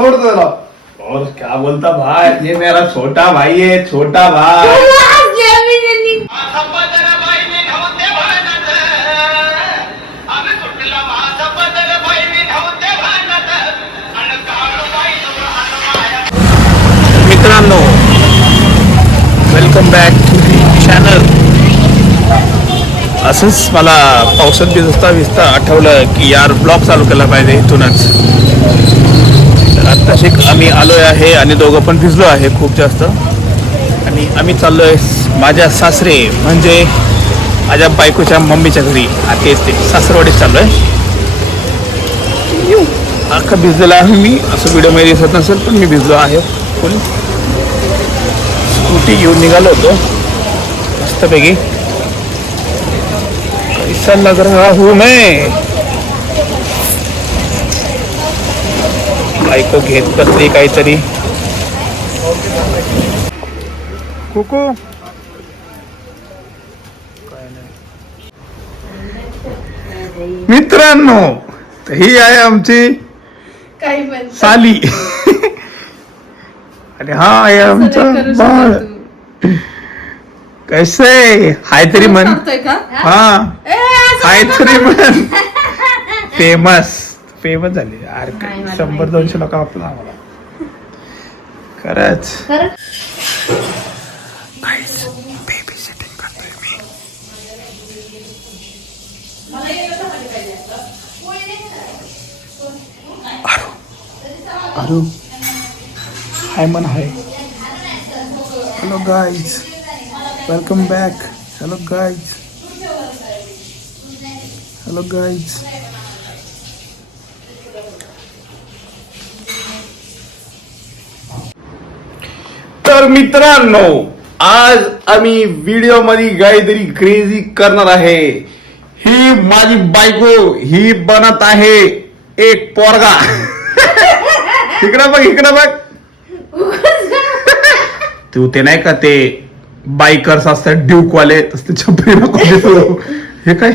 छोड़ दे जरा। और क्या बोलता भाई, ये मेरा छोटा भाई है, छोटा भाई। मित्रांनो, welcome back to the channel. असंच मला पावसात भिजता आठवलं की यार ब्लॉग चालू केला पाहिजे इथूनच. तर आत्ताशी आम्ही आलो आहे आणि दोघं पण भिजलो आहे खूप जास्त. आणि आम्ही चाललो आहे माझ्या सासरे म्हणजे माझ्या बायकोच्या मम्मीच्या घरी. तेच ते सासरवाडीत चाललो आहे. अख्खा भिजलेला आहे मी, असं व्हिडिओमध्ये दिसत नसेल पण मी भिजलो आहे फुल. स्कूटी घेऊन निघालो होतो मस्तपैकी. कैसा लग रहा हूँ मैं. बायको घेत बसली काहीतरी. कुकू मित्रांनो, ही आहे आमची साली आणि हा आहे आमचा बाळ. कैसे हाय तरी म्हण. हा हाय तरी म्हण. फेमस झाले यार. 100-200 लोक आपलं आम्हाला खरंच. बेबी सिटिंग करतोय मी. अरू हाय मन hi. Hello guys, welcome back. Hello guys. तर मित्रांनो, आज आम्ही व्हिडिओ मध्ये काहीतरी क्रेझी करणार आहे. ही माझी बायको, ही बनत आहे एक पोरगा. इकडं बघ. तू ते नाही का ते बायकर्स असतात ड्यूकवाले, तसं छपरी नको. हे काय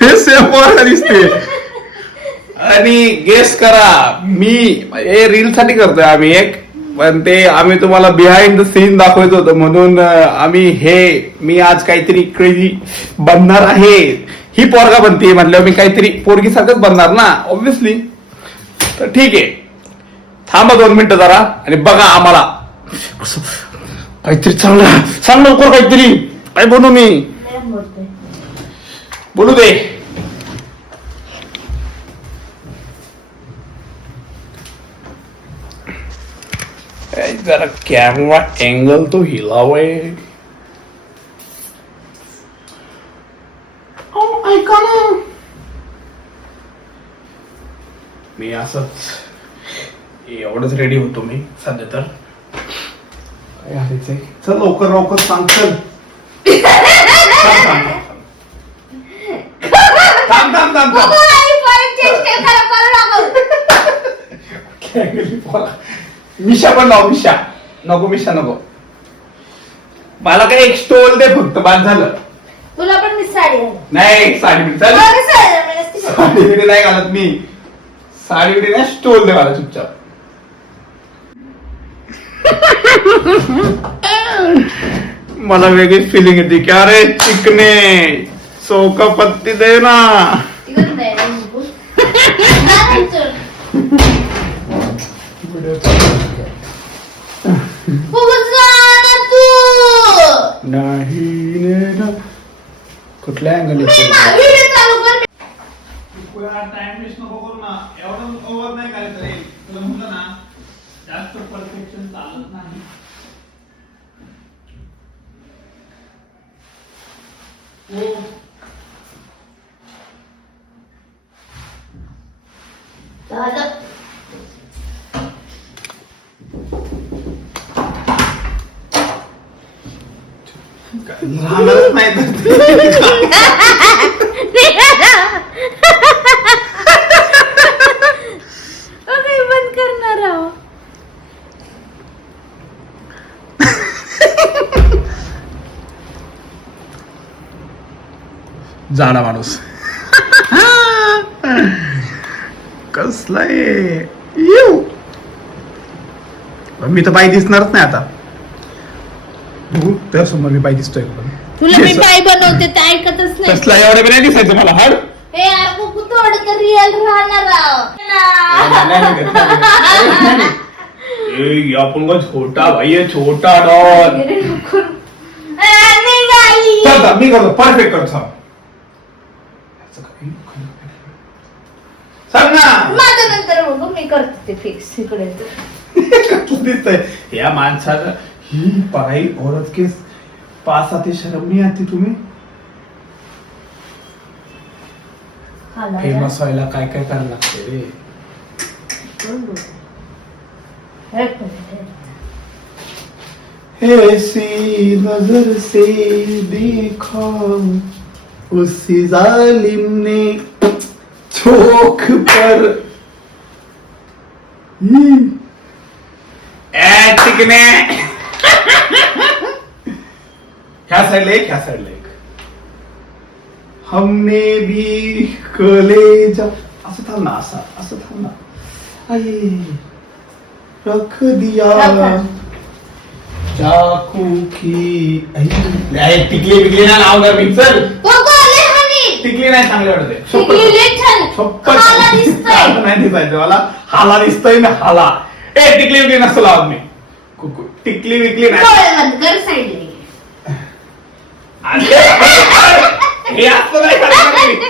हे सेम पोरगा दिसते. आणि गेस करा, मी हे रील साठी करतोय आम्ही एक, पण ते आम्ही तुम्हाला बिहाइंड द सीन दाखवायचं होतं म्हणून मी आज काहीतरी क्रेझी बनणार आहे. ही पोरगा बनते म्हणल्यावर मी काहीतरी पोरगी सारखंच बनणार ना ऑब्विसली. तर ठीक आहे, थांबा 2 मिनिटं जरा आणि बघा आम्हाला काहीतरी चांगलं लवकर काहीतरी. काय बनू मी, बोलू दे. जरा कॅमेरा एंगल तो हिलावे. ऐका ना, मी असंच एवढंच रेडी होतो मी सध्या. तर काय करायचंय, चल लवकर सांग. चल थांब. मिशा पण लाव. मिशा नको. मला काय एक स्टोल दे फक्त, बाद झालं. तुला पण मी साडी नाही, साडी नाही घालत मी. साडी नाही, स्टोल दे मला चुपचाप. मला वेगळीच फिलिंग येते की अरे चिकने सोका पत्ती दे ना. नाही कुठल्या अँगल टाइम वेस्ट नको करू ना. एवढं ओव्हर नाही करायचं रे. तुला म्हणलं ना, जास्त परफेक्शन चालत नाही. राहणारच नाही. बंद करणार आहो. जाणा माणूस. कसलाय येऊ मी तर बाई दिसणारच नाही आता बघू त्यासमोर मी बाई दिसतोय पण तुला मी बाई बनवते ते ऐकतच नाही. कसला एवढं बी नाही दिसायचं मला हाड हे यार कुकू थोडं तर रिअल राहणार राव. आपण का छोटा भाई आहे छोटा डॉन चल मी करतो परफेक्ट करतो सांग ना माझ्या नंतर बघू मी करते ते फिक्स इकडे. कसं दिसतंय या माणसाला ही पराई औरत के पास आते शर्म नहीं आती तुम्ही फेमस व्हायला काय काय करायला लागते रे ऐसी नजर से देखा उसी जालिम ने चौक पर टिकने ह्या साईडला एक ह्या साईडला एक हमने भी कलेजा असं थांब ना असं थांब ना आई रख दिया चाकू की टिकली बिकली ना नाव कर मी चल टिकली नाही चांगली वाटते सोप्पं नाही दिसायचं मला हाला दिसतोय ना हाला टिकली बिकली नसतो लावत मी टिकली विकली नाही हे असं नाही करायचं.